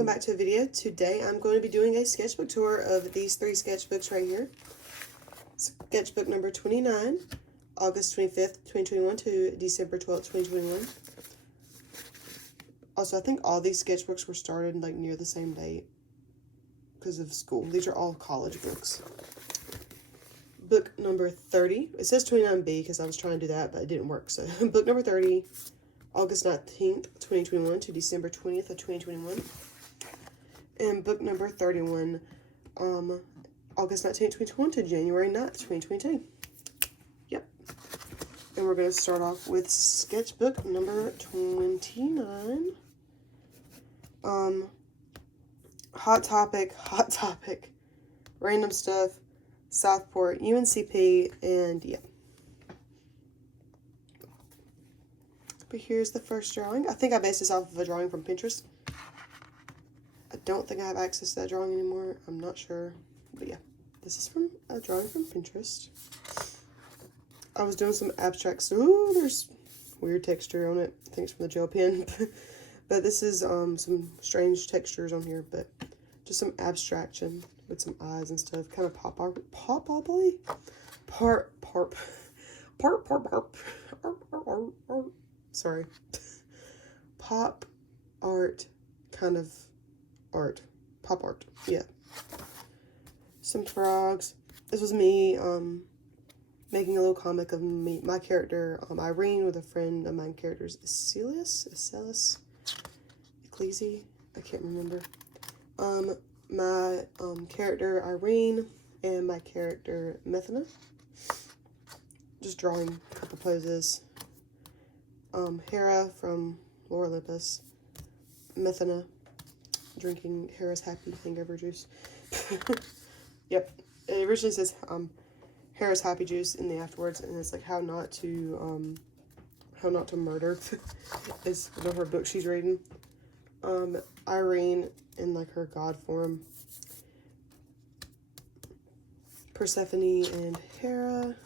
welcome back to a video. Today I'm going to be doing a sketchbook tour of these 3 sketchbooks right here. Sketchbook number 29, August 25th, 2021 to December 12th, 2021. Also, I think all these sketchbooks were started like near the same date because of school. These are all college books. Book number 30. It says 29B because I was trying to do that, but it didn't work. So, book number 30, August 19th, 2021 to December 20th of 2021. And book number 31, August 19th, 2021 to January 9th, 2022. Yep. And we're going to start off with sketchbook number 29. Hot topic, random stuff, Southport, UNCP, and yeah. But here's the first drawing. I think I based this off of a drawing from Pinterest. I don't think I have access to that drawing anymore. I'm not sure. But yeah, this is from a drawing from Pinterest. I was doing some abstracts. Ooh, there's weird texture on it. I think it's from the gel pen. But this is some strange textures on here, but just some abstraction with some eyes and stuff. Kind of sorry. Pop art kind of art. Pop art. Yeah. Some frogs. This was me making a little comic of my character, Irene, with a friend of mine characters, Ecclesi? I can't remember. My character Irene and my character Methana. Just drawing a couple poses. Hera from Lore Olympus. Methana drinking Hera's happy hangover juice. Yep. It originally says Hera's happy juice in the afterwards, and it's like how not to murder is one of her books she's reading. Irene in like her god form. Persephone and Hera.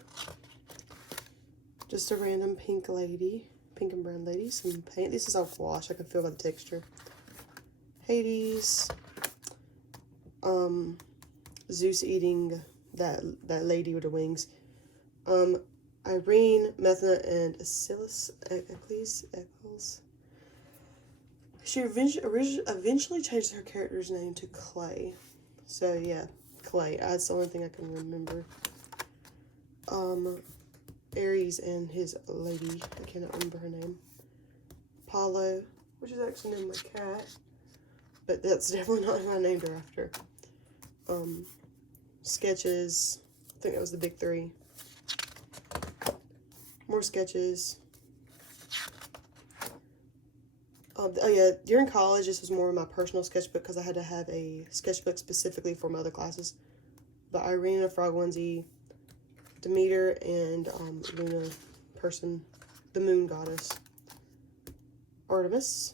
Just a random pink lady. Pink and brown lady. Some paint. This is all gouache. I can feel by the texture. Hades. Zeus eating that lady with the wings. Irene, Methana, and Eccles. She eventually changed her character's name to Clay. So yeah, Clay. That's the only thing I can remember. Ares and his lady. I cannot remember her name. Apollo, which is actually named my cat, but that's definitely not who I named her after. Sketches. I think that was the big 3. More sketches. Oh yeah, during college, this was more of my personal sketchbook because I had to have a sketchbook specifically for my other classes. But Irene in a frog onesie, Demeter and Luna person, the moon goddess, Artemis,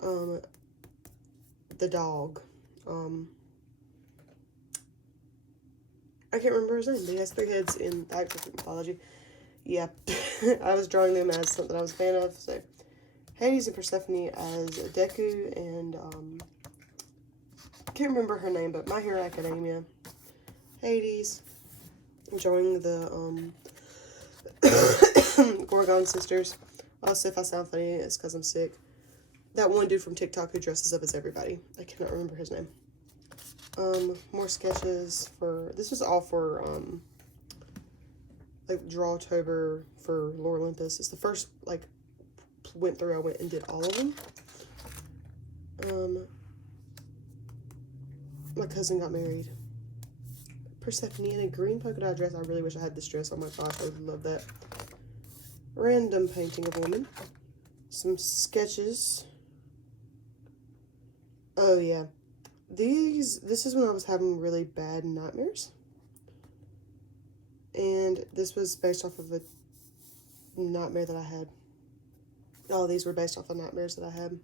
the dog, I can't remember his name, but he has 3 heads in the actual mythology. Yeah, I was drawing them as something I was a fan of. So, Hades and Persephone as Deku and, I can't remember her name, but My Hero Academia. Hades, drawing the, Gorgon sisters. Also, if I sound funny, it's because I'm sick. That one dude from TikTok who dresses up as everybody. I cannot remember his name. More sketches for, this was all for, like, Drawtober for Lore Olympus. It's the first, like, I went and did all of them. My cousin got married. Persephone in a green polka dot dress. I really wish I had this dress. Oh my gosh, I would love that. Random painting of a woman. Some sketches. Oh yeah. This is when I was having really bad nightmares. And this was based off of a nightmare that I had. All these were based off of nightmares that I had.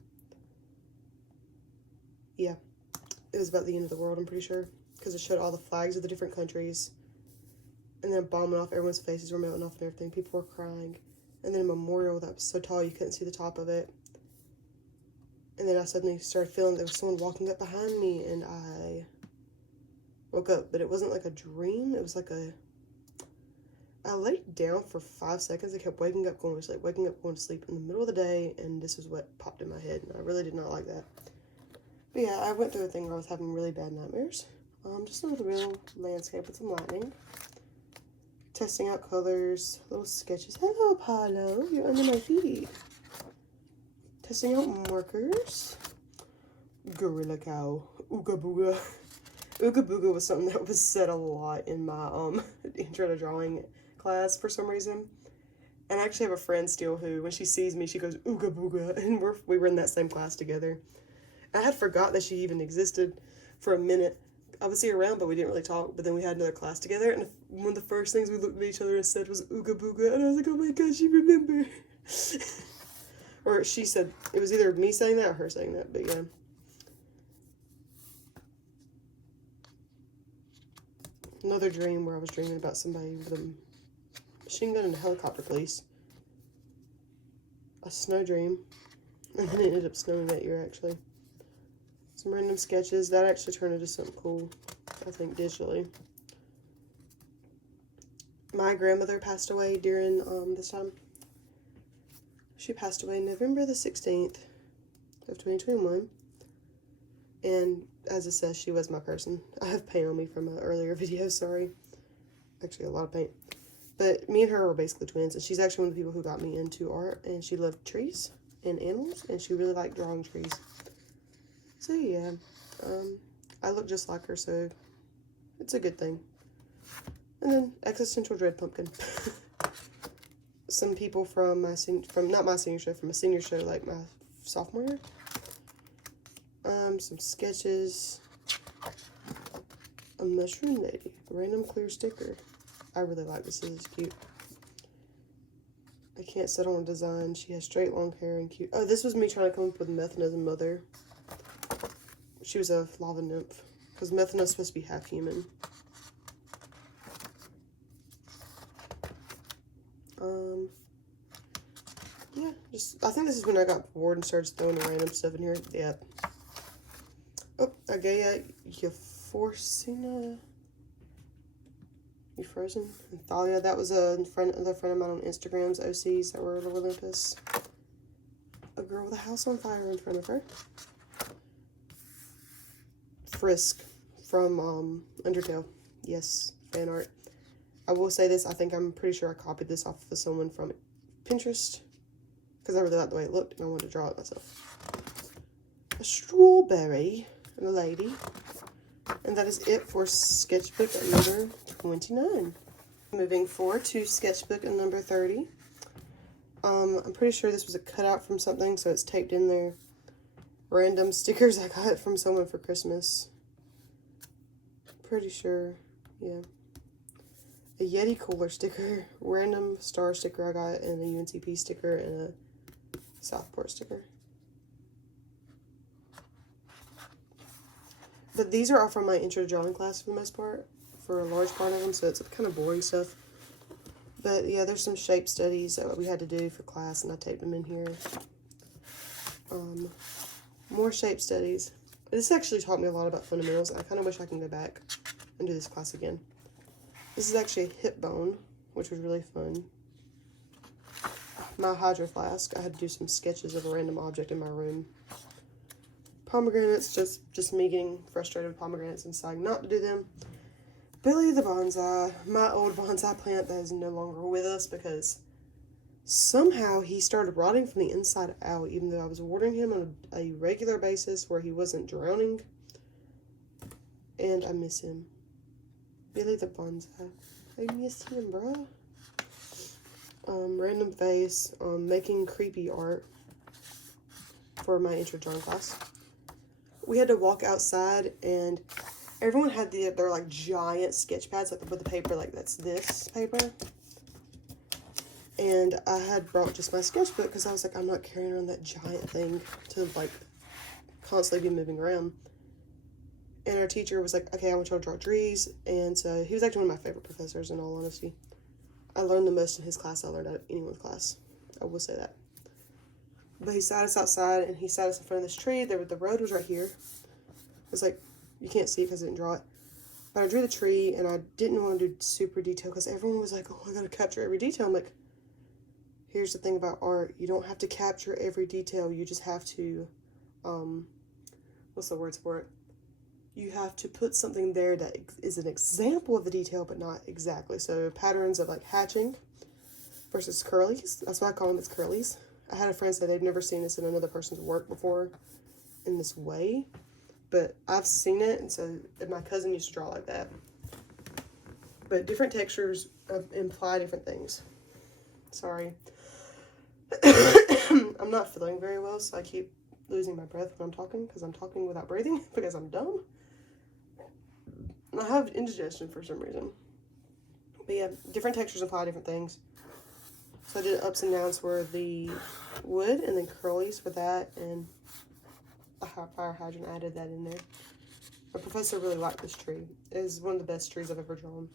Yeah. It was about the end of the world, I'm pretty sure. Because it showed all the flags of the different countries. And then a bomb went off, everyone's faces were melting off and everything. People were crying. And then a memorial that was so tall you couldn't see the top of it. And then I suddenly started feeling there was someone walking up behind me, and I woke up, but it wasn't like a dream. It was like I laid down for 5 seconds. I kept waking up, going to sleep, waking up, going to sleep in the middle of the day, and this is what popped in my head, and I really did not like that. But yeah, I went through a thing where I was having really bad nightmares. Just another real landscape with some lightning. Testing out colors, little sketches. Hello, Apollo, you're under my feet. Testing out markers. Gorilla cow. Ooga booga. Ooga booga was something that was said a lot in my intro to drawing class for some reason. And I actually have a friend still who, when she sees me, she goes ooga booga, and we were in that same class together. I had forgot that she even existed for a minute. I would see her around, but we didn't really talk. But then we had another class together, and one of the first things we looked at each other and said was ooga booga, and I was like, oh my god, she remembered. Or she said, it was either me saying that or her saying that, but yeah. Another dream where I was dreaming about somebody with a machine gun and a helicopter police. A snow dream. And then it ended up snowing that year, actually. Some random sketches. That actually turned into something cool, I think, digitally. My grandmother passed away during this time. She passed away November the 16th of 2021. And as it says, she was my person. I have paint on me from an earlier video, sorry. Actually, a lot of paint. But me and her were basically twins, and she's actually one of the people who got me into art, and she loved trees and animals, and she really liked drawing trees. So yeah, I look just like her, so it's a good thing. And then Existential Dread Pumpkin. Some people from not my senior show, from a senior show, like my sophomore year. Some sketches. A mushroom lady. A random clear sticker. I really like this. This is cute. I can't settle on a design. She has straight long hair and cute. Oh, this was me trying to come up with Methana's mother. She was a lava nymph. Because Methana's supposed to be half human. Yeah, I think this is when I got bored and started throwing random stuff in here. Yeah. Oh, Agaya Euphorcina. You frozen? And Thalia, that was another friend of mine on Instagram's OCs that were Olympus. A girl with a house on fire in front of her. Frisk from Undertale. Yes, fan art. I will say this, I'm pretty sure I copied this off of someone from Pinterest. Because I really liked the way it looked and I wanted to draw it myself. A strawberry and a lady. And that is it for sketchbook number 29. Moving forward to sketchbook number 30. I'm pretty sure this was a cutout from something, so it's taped in there. Random stickers I got from someone for Christmas. Pretty sure, yeah. A Yeti cooler sticker, random star sticker I got, and a UNCP sticker, and a Southport sticker. But these are all from my intro to drawing class for the most part, for a large part of them, so it's kind of boring stuff. But yeah, there's some shape studies that we had to do for class, and I taped them in here. More shape studies. This actually taught me a lot about fundamentals, and I kind of wish I can go back and do this class again. This is actually a hip bone, which was really fun. My hydro flask, I had to do some sketches of a random object in my room. Pomegranates, just me getting frustrated with pomegranates and deciding not to do them. Billy the bonsai, my old bonsai plant that is no longer with us because somehow he started rotting from the inside out, even though I was watering him on a regular basis where he wasn't drowning. And I miss him. Billy the bonsai. I miss him, bro. Random face. Making creepy art for my intro drawing class. We had to walk outside, and everyone had their like giant sketch pads, like with the paper, like that's this paper. And I had brought just my sketchbook because I was like, I'm not carrying around that giant thing to like constantly be moving around. And our teacher was like, okay, I want y'all to draw trees. And so he was actually one of my favorite professors, in all honesty. I learned the most in his class I learned out of anyone's class. I will say that. But he sat us outside, and he sat us in front of this tree. The road was right here. It's like, you can't see because I didn't draw it. But I drew the tree, and I didn't want to do super detail because everyone was like, oh, I got to capture every detail. I'm like, here's the thing about art. You don't have to capture every detail. You just have to, what's the words for it? You have to put something there that is an example of the detail, but not exactly. So patterns of like hatching versus curlies. That's why I call them, it's curlies. I had a friend say they've never seen this in another person's work before in this way. But I've seen it, and my cousin used to draw like that. But different textures imply different things. Sorry. I'm not feeling very well, so I keep losing my breath when I'm talking, because I'm talking without breathing, because I'm dumb. And I have indigestion for some reason. But yeah, different textures imply different things. So I did ups and downs for the wood, and then curlies for that, and a fire hydrant, added that in there. My professor really liked this tree. It is one of the best trees I've ever drawn.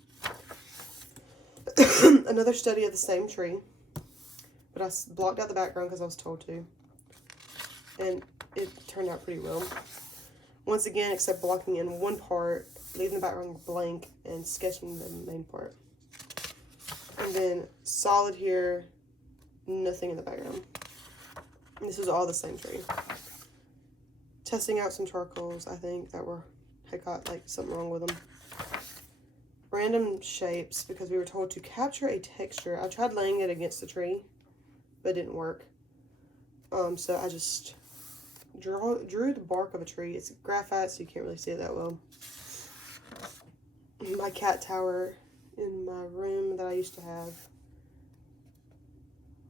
Another study of the same tree, but I blocked out the background because I was told to, and it turned out pretty well. Once again, except blocking in one part, leaving the background blank, and sketching the main part. And then solid here, nothing in the background. And this is all the same tree. Testing out some charcoals, I think, that had got like something wrong with them. Random shapes, because we were told to capture a texture. I tried laying it against the tree, but it didn't work. So I just drew the bark of a tree. It's graphite, so you can't really see it that well. My cat tower in my room that I used to have.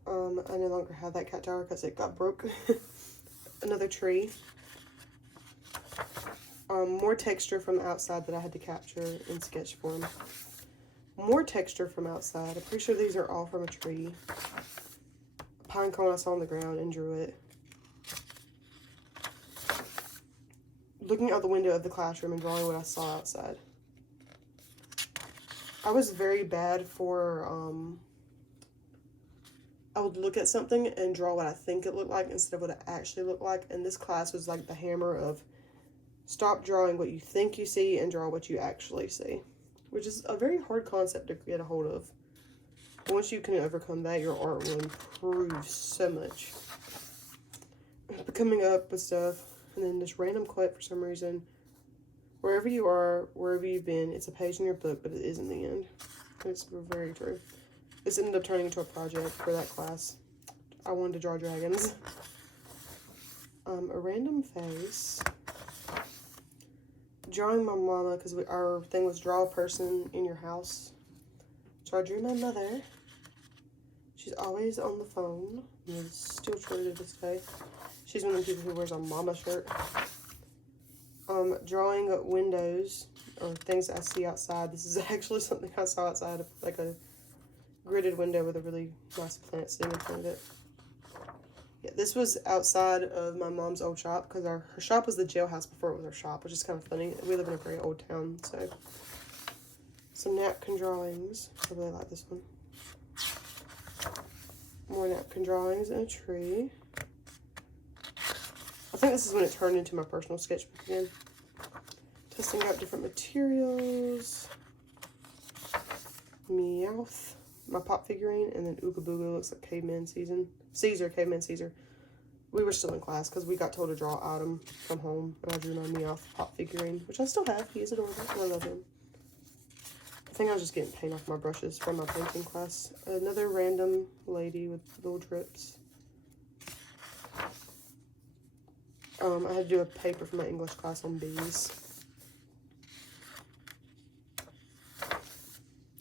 I no longer have that cat tower because it got broke. Another tree. More texture from outside that I had to capture in sketch form. More texture from outside. I'm pretty sure these are all from a tree. A pine cone I saw on the ground and drew it. Looking out the window of the classroom and drawing what I saw outside. I was very bad for, I would look at something and draw what I think it looked like instead of what it actually looked like. And this class was like the hammer of stop drawing what you think you see and draw what you actually see, which is a very hard concept to get a hold of. But once you can overcome that, your art will improve so much. But coming up with stuff, and then this random quote for some reason. Wherever you are, wherever you've been, it's a page in your book, but it is in the end. It's very true. This ended up turning into a project for that class. I wanted to draw dragons. A random face. Drawing my mama, because our thing was draw a person in your house. So I drew my mother. She's always on the phone. And it's still true to this day. She's one of the people who wears a mama shirt. Drawing windows or things I see outside. This is actually something I saw outside, like a gridded window with a really nice plant sitting in front of it. Yeah, this was outside of my mom's old shop, because her shop was the jailhouse before it was her shop, which is kind of funny. We live in a very old town, so. Some napkin drawings. I really like this one. More napkin drawings and a tree. I think this is when it turned into my personal sketchbook again. Testing out different materials. Meowth, my pop figurine, and then Ooga Booga looks like Caveman Caesar. We were still in class because we got told to draw Autumn from home, and I drew my Meowth pop figurine, which I still have. He is adorable, and I love him. I think I was just getting paint off my brushes from my painting class. Another random lady with little drips. I had to do a paper for my English class on bees.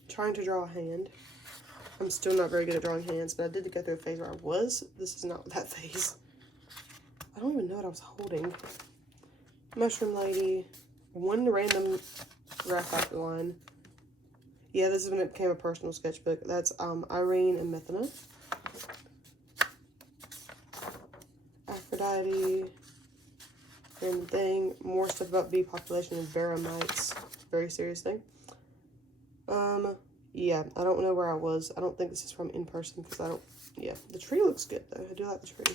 Trying to draw a hand. I'm still not very good at drawing hands, but I did go through a phase where I was. This is not that phase. I don't even know what I was holding. Mushroom lady. One random graphite line. Yeah, this is when it became a personal sketchbook. That's Irene and Methana. Aphrodite. And thing. More stuff about bee population and baramites. Very serious thing. Yeah, I don't know where I was. I don't think this is from in person because I don't, yeah. The tree looks good though. I do like the tree.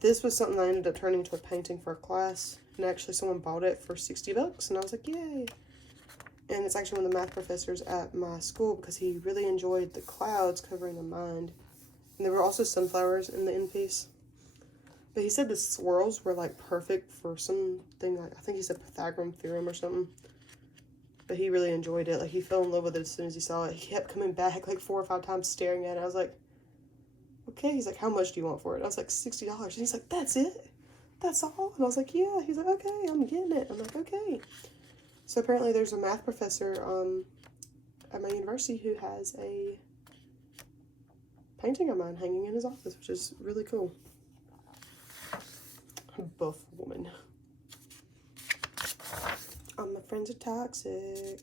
This was something I ended up turning into a painting for a class. And actually someone bought it for $60. And I was like, yay. And it's actually one of the math professors at my school because he really enjoyed the clouds covering the mind. And there were also sunflowers in the end piece. But he said the swirls were like perfect for something like, I think he said Pythagorean theorem or something. But he really enjoyed it. Like, he fell in love with it as soon as he saw it. He kept coming back like 4 or 5 times staring at it. I was like, okay. He's like, how much do you want for it? I was like, $60. And he's like, that's it? That's all? And I was like, yeah. He's like, okay, I'm getting it. I'm like, okay. So apparently there's a math professor at my university who has a painting of mine hanging in his office, which is really cool. Buff woman. My friends are toxic.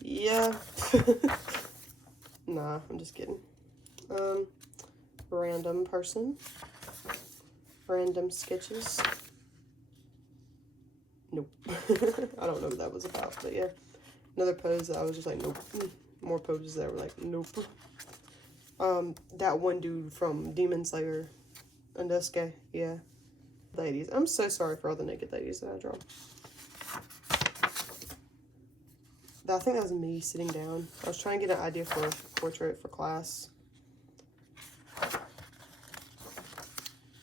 Yeah. Nah, I'm just kidding. Random person. Random sketches. Nope. I don't know what that was about, but yeah. Another pose that I was just like, nope. More poses that were like, nope. That one dude from Demon Slayer, Anduske, yeah. Ladies. I'm so sorry for all the naked ladies that I draw. I think that was me sitting down. I was trying to get an idea for a portrait for class.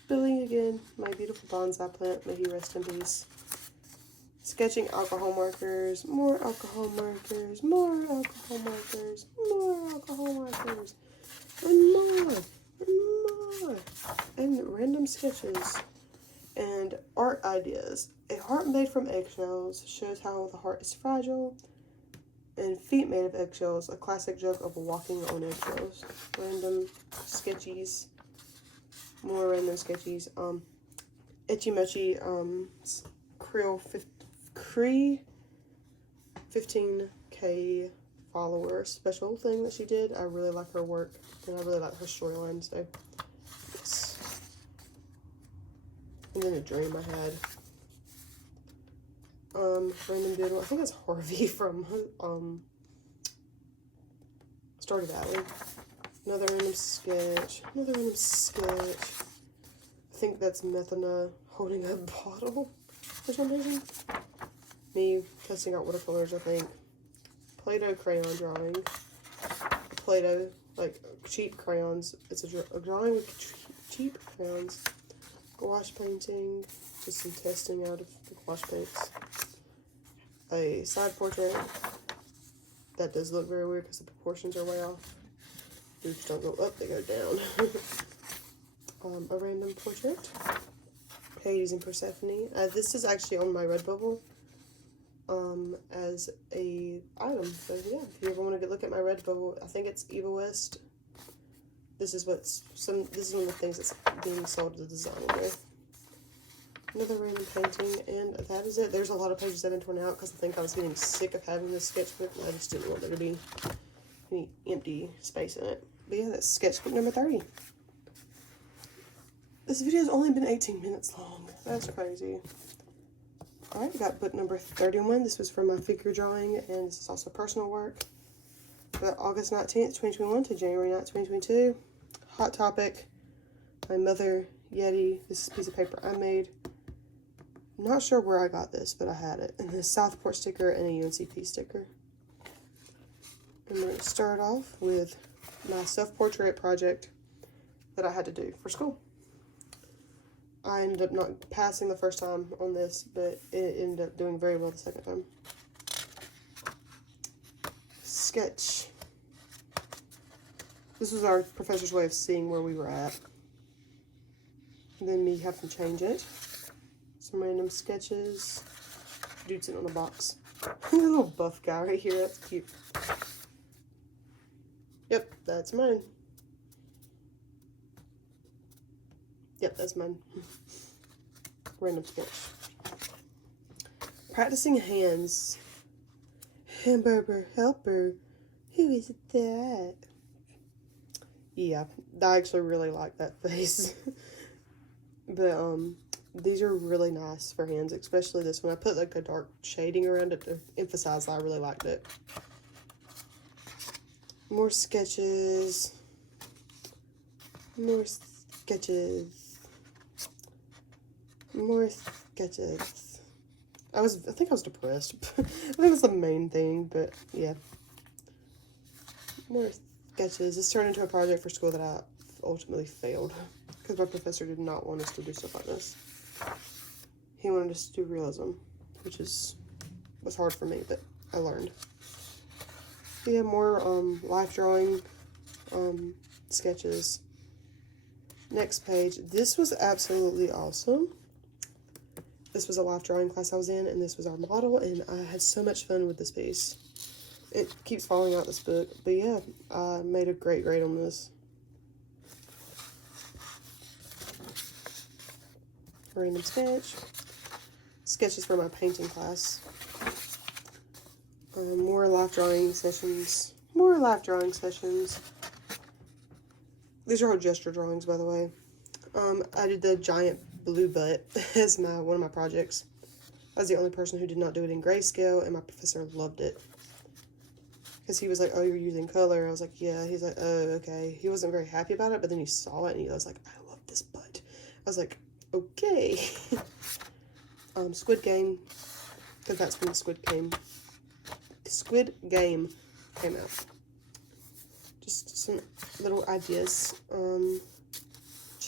Billy again, my beautiful bonsai plant. May he rest in peace. Sketching alcohol markers, more alcohol markers, more alcohol markers, more alcohol markers, and more, and more, and random sketches, and art ideas. A heart made from eggshells shows how the heart is fragile, and feet made of eggshells, a classic joke of walking on eggshells. Random sketchies, more random sketchies. Itchy Mochi, Cree 15K follower special thing that she did. I really like her work, and I really like her storyline, so yes. And then a dream I had. Random doodle. I think it's Harvey from Stardew Valley. Another random sketch. Another random sketch. I think that's Methana holding a bottle for some reason. Me testing out watercolors, I think. Play-Doh crayon drawing. Play-Doh, like cheap crayons. It's a drawing with cheap crayons. Gouache painting. Just some testing out of the gouache paints. A side portrait. That does look very weird because the proportions are way off. Boobs don't go up, they go down. A random portrait. Hades and Persephone. This is actually on my Redbubble as a item. So yeah, if you ever want to look at my Redbubble, I think it's Eva West. This is one of the things that's being sold as a design with. Another random painting, and that is it. There's a lot of pages that have been torn out because I think I was getting sick of having this sketchbook, and I just didn't want there to be any empty space in it. But yeah, that's sketchbook number 30. This video's only been 18 minutes long. That's crazy. Alright, we got book number 31. This was for my figure drawing, and this is also personal work. Got August 19th, 2021 to January 9th, 2022. Hot Topic. My Mother Yeti. This is a piece of paper I made. Not sure where I got this, but I had it. And the Southport sticker and a UNCP sticker. I'm going to start off with my self-portrait project that I had to do for school. I ended up not passing the first time on this, but it ended up doing very well the second time. Sketch. This was our professor's way of seeing where we were at. And then me having to change it. Some random sketches. Dude sitting on the box. A little buff guy right here. That's cute. Yep, that's mine. Yep, that's mine. Random sketch. Practicing hands. Hamburger helper. Who is that? Yeah, I actually really like that face. But, these are really nice for hands, especially this one. I put like a dark shading around it to emphasize that I really liked it. More sketches. More sketches. More sketches. I think I was depressed. I think that's the main thing, but yeah. More sketches. This turned into a project for school that I ultimately failed because my professor did not want us to do stuff like this. He wanted us to do realism, which was hard for me, but I learned. We have more life drawing sketches. Next page. This was absolutely awesome. This was a life drawing class I was in, and this was our model, and I had so much fun with this piece. It keeps falling out this book, but yeah, I made a great grade on this. Random sketch. Sketches for my painting class. More life drawing sessions. More life drawing sessions. These are all gesture drawings, by the way. I did the giant blue butt as one of my projects. I was the only person who did not do it in grayscale, and my professor loved it. Because he was like, oh, you're using color. I was like, yeah. He's like, oh, okay. He wasn't very happy about it, but then he saw it, and he was like, I love this butt. I was like, okay. Squid Game, because that's when the Squid Game came out. Just some little ideas.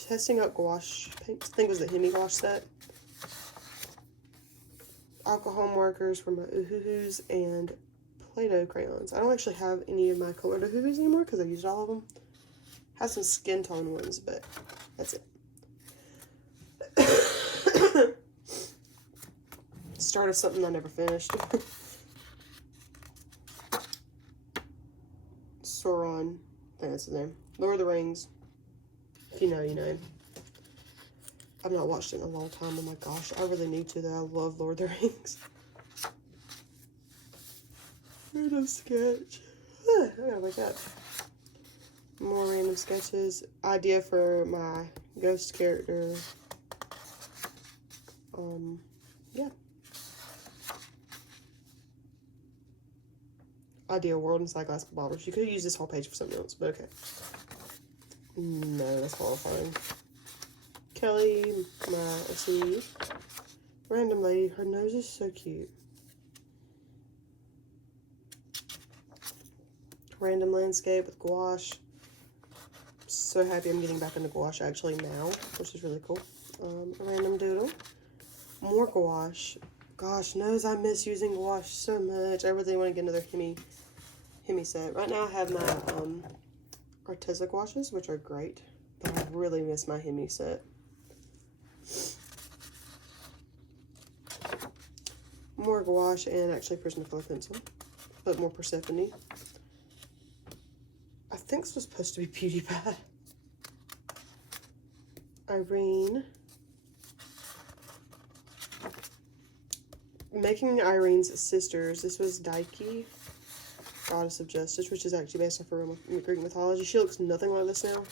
Testing out gouache paints. I think it was the Hemi gouache set. Alcohol markers for my uhuhus and Play-Doh crayons. I don't actually have any of my colored uhuhus anymore because I used all of them. Have some skin tone ones, but that's it. Started something I never finished. Sauron, I think that's his name. Lord of the Rings. If you know, you know. I've not watched it in a long time. Oh my gosh, I really need to though. I love Lord of the Rings. Random sketch. I gotta wake up. More random sketches. Idea for my ghost character. Yeah. Idea world inside glass bottles. You could have used this whole page for something else, but okay. No, that's horrifying. Kelly, let's see. Random lady. Her nose is so cute. Random landscape with gouache. So happy I'm getting back into gouache actually now, which is really cool. A random doodle. More gouache. Gosh, knows I miss using gouache so much. I really want to get another Hemi set. Right now I have my Arteza gouaches, which are great, but I really miss my Hemi set. More gouache and actually Prismacolor pencil, but more Persephone. I think this was supposed to be Beauty Pie. Irene. Making Irene's sisters. This was Dike, Goddess of Justice, which is actually based off of Greek mythology. She looks nothing like this now.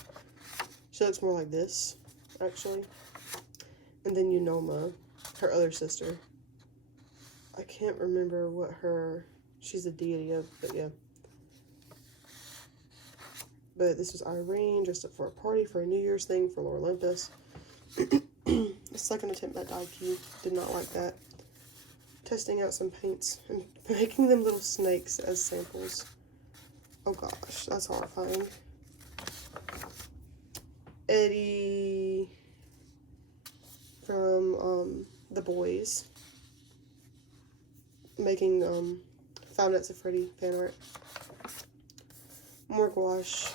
She looks more like this, actually. And then Unoma, her other sister. I can't remember what she's a deity of, but yeah. But this was Irene, dressed up for a party for a New Year's thing for Lord Olympus. Second attempt at Dike, did not like that. Testing out some paints and making them little snakes as samples. Oh gosh, that's horrifying. Eddie from The Boys. Making Five Nights at Freddy fan art. More gouache.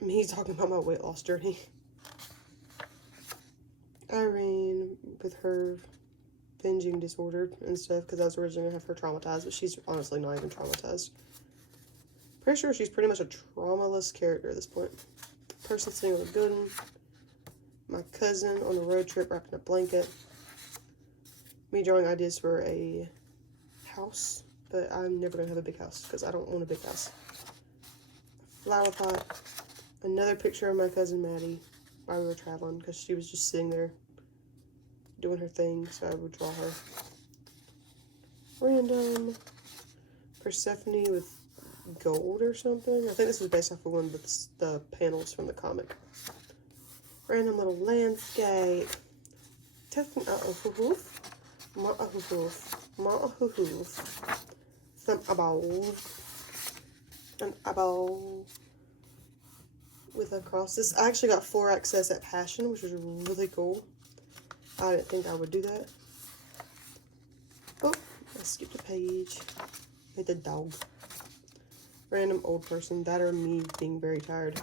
Me talking about my weight loss journey. Irene with her binging disorder and stuff, because I was originally going to have her traumatized, but she's honestly not even traumatized. Pretty sure she's pretty much a traumaless character at this point. Person sitting on a building. My cousin on a road trip wrapped in a blanket. Me drawing ideas for a house, but I'm never going to have a big house because I don't want a big house. Flower pot. Another picture of my cousin Maddie while we were traveling, because she was just sitting there doing her thing, so I would draw her. Random Persephone with gold or something. I think this was based off of one of the panels from the comic. Random little landscape. Some an eyeball with a cross. This I actually got 4XS at Passion, which was really cool. I didn't think I would do that. Oh, I skipped a page. With a dog. Random old person. That or me being very tired.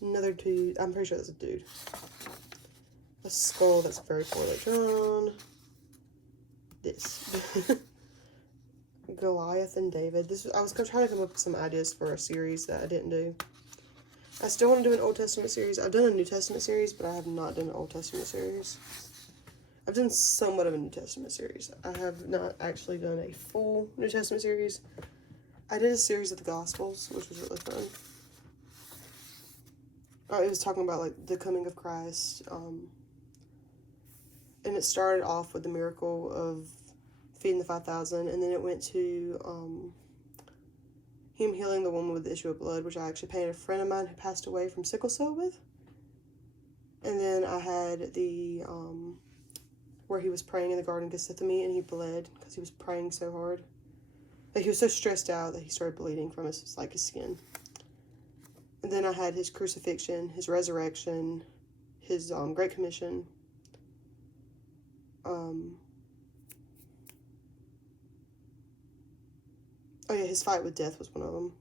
Another dude. I'm pretty sure that's a dude. A skull that's very poorly drawn. This. Goliath and David. I was trying to come up with some ideas for a series that I didn't do. I still want to do an Old Testament series. I've done a New Testament series, but I have not done an Old Testament series. I've done somewhat of a New Testament series. I have not actually done a full New Testament series. I did a series of the Gospels, which was really fun. It was talking about like the coming of Christ. And it started off with the miracle of feeding the 5,000, and then it went to him healing the woman with the issue of blood, which I actually painted a friend of mine who passed away from sickle cell with. And then I had the where he was praying in the Garden of Gethsemane and he bled because he was praying so hard. Like he was so stressed out that he started bleeding from his skin. And then I had his crucifixion, his resurrection, his Great Commission. Oh yeah, his fight with death was one of them.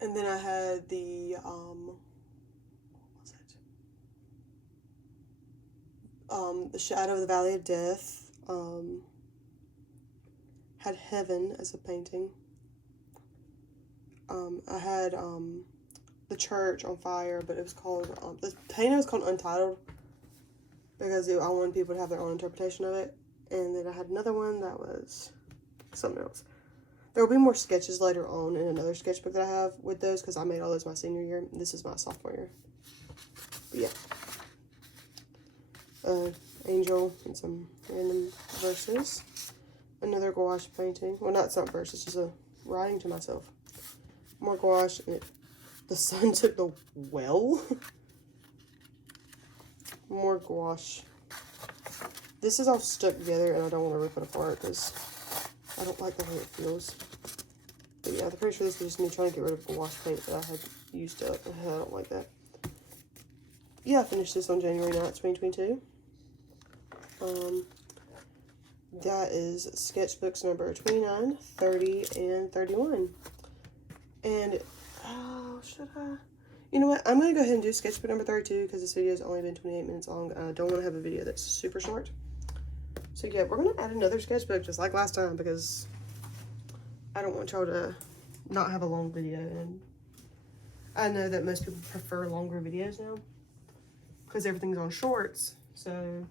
And then I had the, what was it? The Shadow of the Valley of Death. Had Heaven as a painting. I had, the church on fire, but it was called, the painting was called Untitled because I wanted people to have their own interpretation of it. And then I had another one that was something else. There will be more sketches later on in another sketchbook that I have with those because I made all those my senior year. This is my sophomore year. But yeah. Angel and some random verses. Another gouache painting. Well, it's not verses, just a writing to myself. More gouache. And the sun took the well. More gouache. This is all stuck together, and I don't want to rip it apart because I don't like the way it feels. But yeah, I'm pretty sure this was just me trying to get rid of gouache paint that I had used up. I don't like that. Yeah, I finished this on January 9th, 2022. That is sketchbooks number 29, 30, and 31. And, oh, should I? You know what? I'm going to go ahead and do sketchbook number 32 because this video has only been 28 minutes long. I don't want to have a video that's super short. So yeah, we're going to add another sketchbook just like last time because I don't want y'all to not have a long video. And I know that most people prefer longer videos now because everything's on shorts. So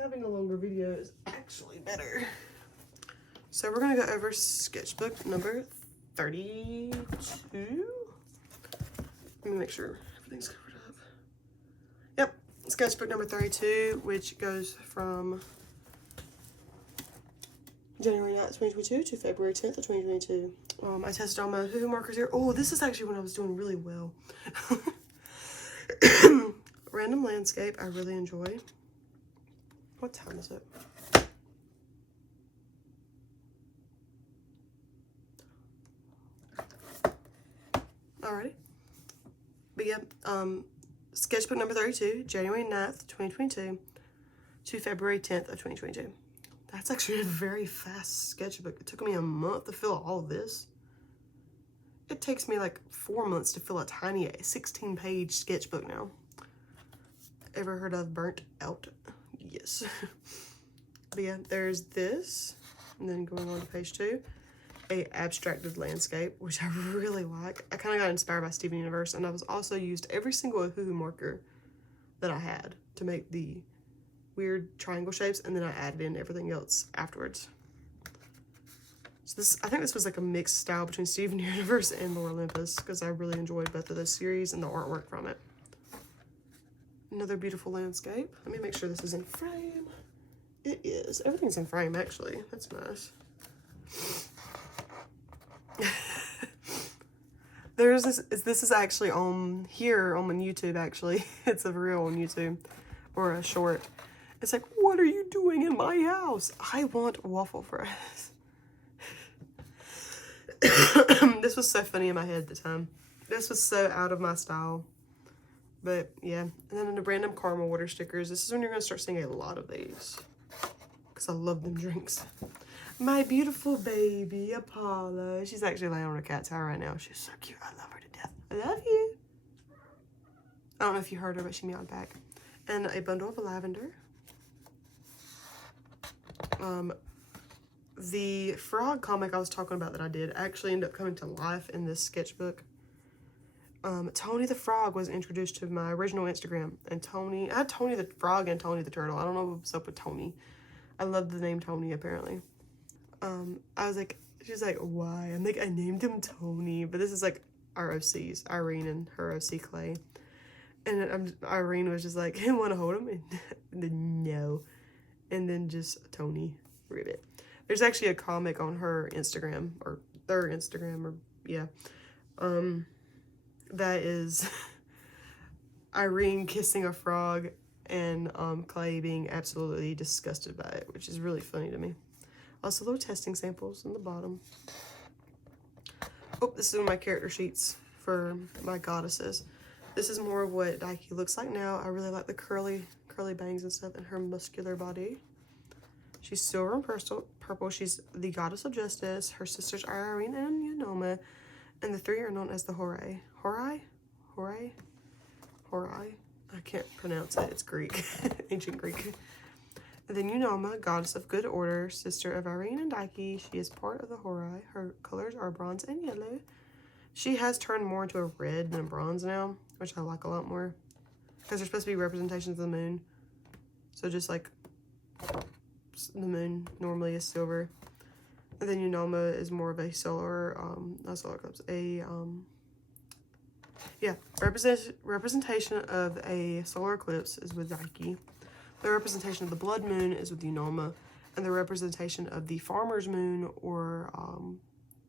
having a longer video is actually better. So we're going to go over sketchbook number 32. Let me make sure everything's covered up. Yep, sketchbook number 32, which goes from January 9th, 2022 to February 10th of 2022. I tested all my hoo-hoo markers here. Oh, this is actually when I was doing really well. Random landscape, I really enjoy. What time is it? Alrighty. But yeah, sketchbook number 32, January 9th, 2022 to February 10th of 2022. That's actually a very fast sketchbook. It took me a month to fill all of this. It takes me like 4 months to fill a tiny 16-page sketchbook now. Ever heard of burnt out? Yes. But yeah, there's this. And then going on to page 2. A abstracted landscape, which I really like. I kind of got inspired by Steven Universe, and I was also used every single hoo-hoo marker that I had to make the weird triangle shapes, and then I added in everything else afterwards. So this, I think this was like a mixed style between Steven Universe and Lore Olympus, because I really enjoyed both of those series and the artwork from it. Another beautiful landscape. Let me make sure this is in frame. It is. Everything's in frame, actually. That's nice. there's this is actually on here on YouTube, actually. It's a reel on YouTube, or a short. It's like, what are you doing in my house? I want waffle fries. This was so funny in my head at the time. This was so out of my style. But yeah, and then the random caramel water stickers. This is when you're going to start seeing a lot of these, because I love them drinks. My beautiful baby, Apollo. She's actually laying on her cat's hair right now. She's so cute. I love her to death. I love you. I don't know if you heard her, but she meowed back. And a bundle of lavender. The frog comic I was talking about that I did actually ended up coming to life in this sketchbook. Tony the Frog was introduced to my original Instagram. And I had Tony the Frog and Tony the Turtle. I don't know what's up with Tony. I love the name Tony, apparently. I was like, she's like, why? I'm like, I named him Tony. But this is like our OCs, Irene and her OC Clay. And Irene was just like, I want to hold him. And then no. And then just Tony Ribbit. There's actually a comic on her Instagram, or their Instagram, or yeah. That is Irene kissing a frog and Clay being absolutely disgusted by it, which is really funny to me. Also, little testing samples on the bottom. Oh, this is one of my character sheets for my goddesses. This is more of what Daiki looks like now. I really like the curly bangs and stuff, and her muscular body. She's silver and purple. She's the goddess of justice. Her sisters are Irene and Unoma, and the three are known as the Horai. Horai? I can't pronounce it. It's Greek, ancient Greek. And then Unoma, goddess of good order, sister of Irene and Daiki. She is part of the Horai. Her colors are bronze and yellow. She has turned more into a red than a bronze now, which I like a lot more, because they're supposed to be representations of the moon. So just like the moon normally is silver. And then Unoma is more of a solar, not solar eclipse, representation of a solar eclipse is with Daiki. The representation of the blood moon is with Unoma, and the representation of the farmer's moon, or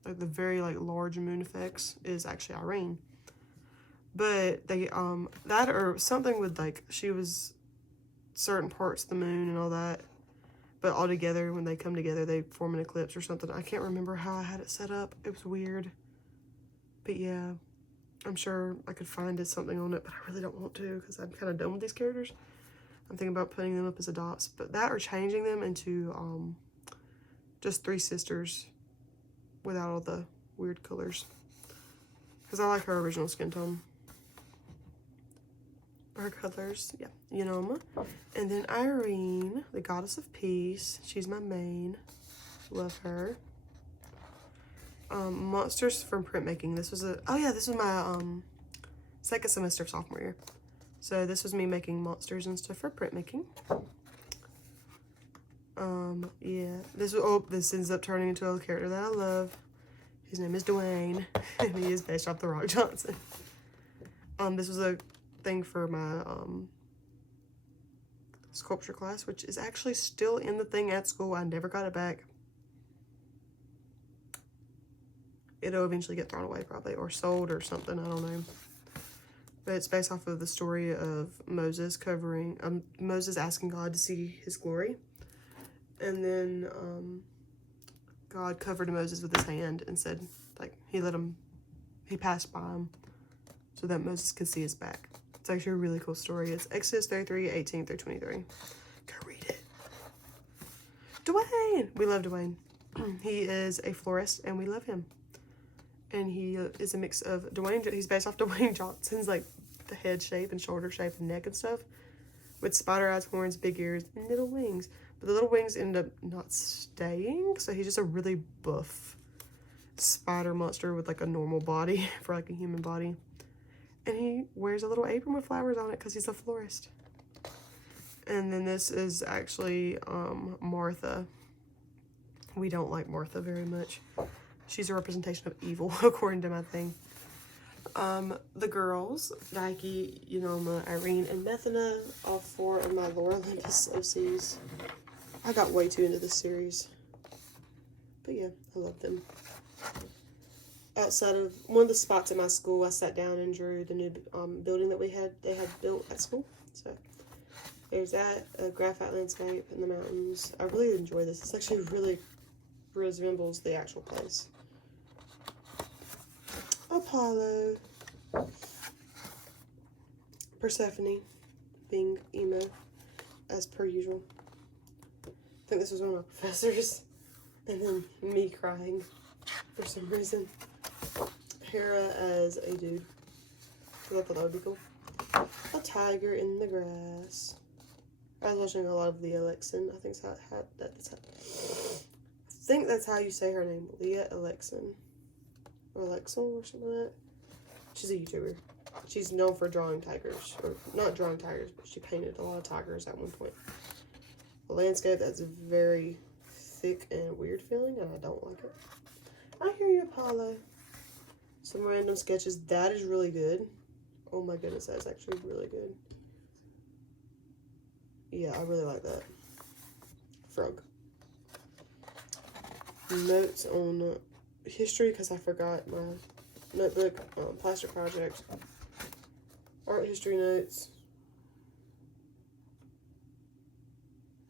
like the very like large moon effects, is actually Irene. But they that, or something with like, she was certain parts of the moon and all that, but all together, when they come together, they form an eclipse or something. I can't remember how I had it set up. It was weird. But yeah, I'm sure I could find something on it, but I really don't want to, because I'm kind of done with these characters. I'm thinking about putting them up as adopts, but that, or changing them into just three sisters without all the weird colors, because I like her original skin tone. Her colors, yeah, Unoma. And then Irene, the goddess of peace. She's my main. Love her. Monsters from printmaking. This was this was my second semester of sophomore year. So this was me making monsters and stuff for printmaking. Yeah. This ends up turning into a character that I love. His name is Dwayne, and he is based off the Rock Johnson. This was a thing for my sculpture class, which is actually still in the thing at school. I never got it back. It'll eventually get thrown away, probably, or sold or something, I don't know. But it's based off of the story of Moses Moses asking God to see his glory, and then God covered Moses with his hand and said, like, he passed by him so that Moses could see his back. It's actually a really cool story. It's Exodus 33, 18 through 23. Go read it. Dwayne! We love Dwayne. He is a florist, and we love him. And he is a mix of he's based off Dwayne Johnson's, like, the head shape and shoulder shape and neck and stuff, with spider eyes, horns, big ears, and little wings. But the little wings end up not staying, so he's just a really buff spider monster with, like, a normal body for, like, a human body. And he wears a little apron with flowers on it because he's a florist. And then this is actually Martha. We don't like Martha very much. She's a representation of evil, according to my thing. The girls, Daiki, Unoma, Irene, and Methana, all four of my Laura Olympus OCs. I got way too into this series. But yeah, I love them. outside of one of the spots at my school, I sat down and drew the new building that they had built at school. So there's that, a graphite landscape in the mountains. I really enjoy this. It's actually really resembles the actual place. Apollo. Persephone being emo, as per usual. I think this was one of my professors. And then me crying for some reason. Hera as a dude. Because I thought that would be cool. A tiger in the grass. I was watching a lot of Leah Alexin. I think that's how you say her name. Leah Alexin. Or Alexel or something like that. She's a YouTuber. She's known for drawing tigers. Or not drawing tigers, but she painted a lot of tigers at one point. A landscape that's very thick and weird feeling, and I don't like it. I hear you, Apollo. Some random sketches. That is really good. Oh my goodness, that's actually really good. Yeah, I really like that. Frog. Notes on history, because I forgot my notebook, plaster project, art history notes.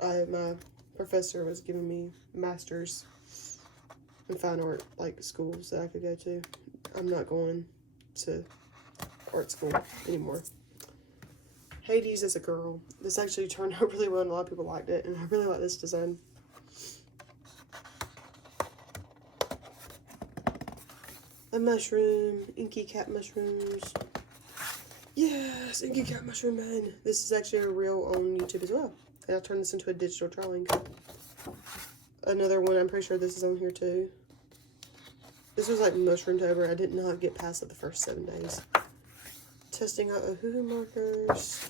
My professor was giving me masters in fine art, like schools that I could go to. I'm not going to art school anymore. Hades as a girl. This actually turned out really well and a lot of people liked it, and I really like this design. A mushroom, inky cat mushrooms. Yes, inky cat mushroom man. This is actually a reel on YouTube as well. And I'll turn this into a digital drawing. Another one, I'm pretty sure this is on here too. This was like Mushroomtober. I did not get past it the first 7 days. Testing out Ohuhu markers.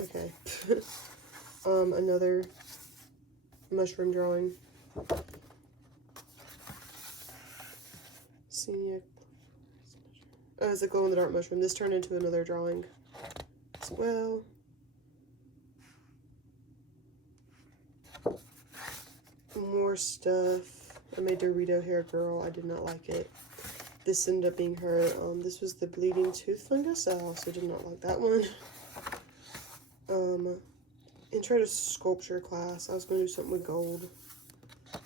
Okay. Another mushroom drawing. Scenic. Oh, it's a glow-in-the-dark mushroom. This turned into another drawing as well. More stuff. I made Dorito hair girl. I did not like it. This ended up being her. This was the bleeding tooth fungus. I also did not like that one. Intro to sculpture class. I was going to do something with gold.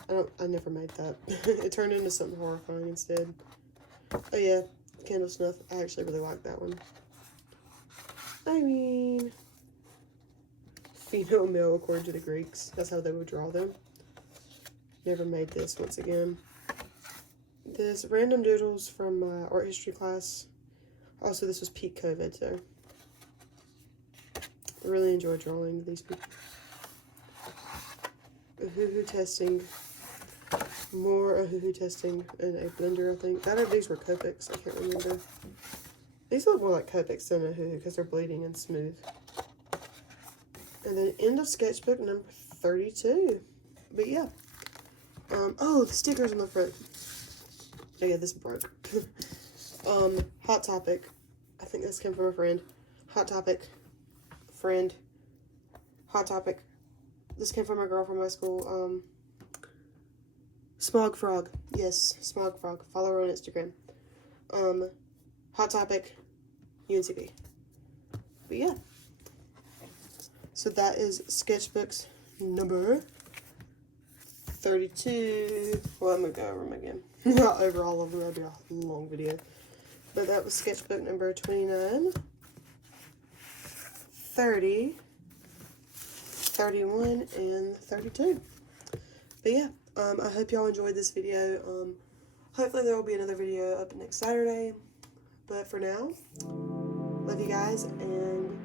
I never made that. It turned into something horrifying instead. Oh yeah, candle snuff. I actually really like that one. I mean, female, male according to the Greeks. That's how they would draw them. Never made this once again. This random doodles from my art history class. Also, this was peak COVID, so I really enjoyed drawing these people. Ohuhu testing. More Ohuhu testing in a blender, I think. These were Copics, I can't remember. These look more like Copics than Ohuhu because they're bleeding and smooth. And then end of sketchbook number 32. But yeah. Oh, the stickers on the front. Oh yeah, this broke. Hot Topic. I think this came from a friend. Hot Topic. Friend. Hot Topic. This came from a girl from my school. Smog Frog. Yes, Smog Frog. Follow her on Instagram. Hot Topic. UNCB. But yeah. So that is sketchbooks number 32. Well, I'm going to go over them again. Not over all of them. That'd be a long video. But that was sketchbook number 29, 30, 31, and 32. But yeah, I hope y'all enjoyed this video. Hopefully there will be another video up next Saturday. But for now, love you guys, and